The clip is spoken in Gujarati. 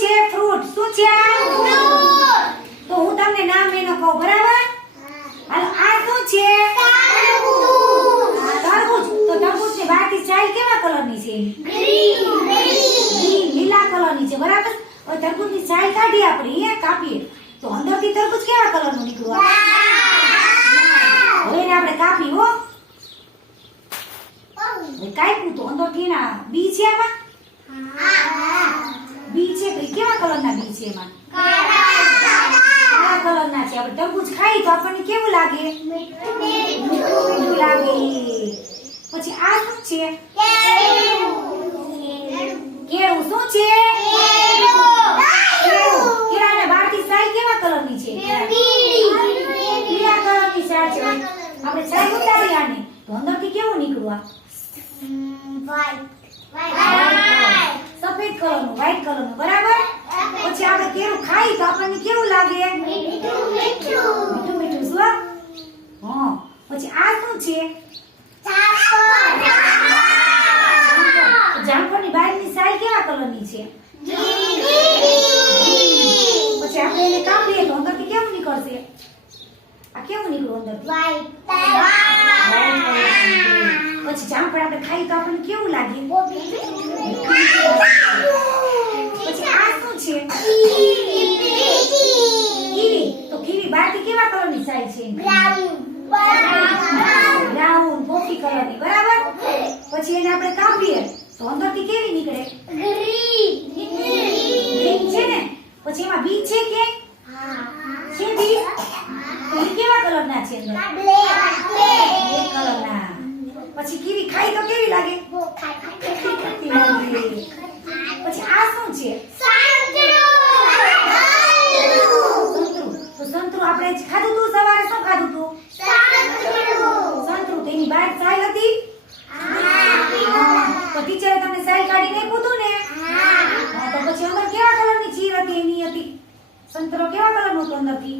છે ફ્રૂટ શું છે આ તો હું તમને નામ એનો કહું બરાબર હાલો આ શું છે તરબૂચ તો તરબૂચની બહારથી છાલ કેવા કલરની છે ગ્રીન લીલા કલરની છે બરાબર હવે તરબૂચની છાલ કાઢી આપણે અહીંયા કાપીએ તો અંદરથી તરબૂચ કેવા કલરનું નીકળ્યું હવે એને આપણે કાપી હો કાપ્યું તો અંદરથી એના બી છે આમાં બી છે તો કેવા કલરના બી છે એમાં કાળા કલરના છે આપણે તરબૂચ ખાઈ તો આપણને કેવું લાગે મીઠું લાગે પછી આ શું છે કેળું શું છે કેળાના બહારથી છાલ કેવા કલરની છે પીળા કલરની છાલ છે આપણે છાલ ઉતારી આને તો અંદરથી કેવું નીકળ્યું સફેદ કલરનું વ્હાઈટ કલરનું બરાબર પછી આપણે કેળું ખાઈ તો આપણને કેવું લાગે મીઠું મીઠું શું હા પછી આ શું છે જામફળની બહારની છાલ કેવા કલરની છે પછી આપણે એને કાપીએ તો અંદરથી કેવું નીકળશે આ કેવું નીકળ્યું અંદરથી પછી જામફળ આપણે ખાઈ તો આપણને કેવું લાગે પછી આ શું છે કીવી તો કીવી બહારથી કેવા કલરની છાલ છે બ્રાઉન કોફી કલરની બરાબર પછી એને આપણે કાપીએ તો અંદરથી કેવી નીકળે ગ્રીન છે ને પછી એમાં બી છે કે છે બી તો એ કેવા કલરના છે અંદર બ્લેક કલરના પછી કીવી ખાઈ તો કેવી લાગે પછી આ શું છે સંતરું તો સંતરું આપણે ખાધું તું સવારે શું ખાધું તું સંતરું તેની બહાર છાલ હતી તો ટીચરે તમને છાલ કાઢીને પૂછું ને તો પછી અંદર કેવા કલરની ચીર હતી એની હતી સંતરો કેવા કલરનું હતું અંદરથી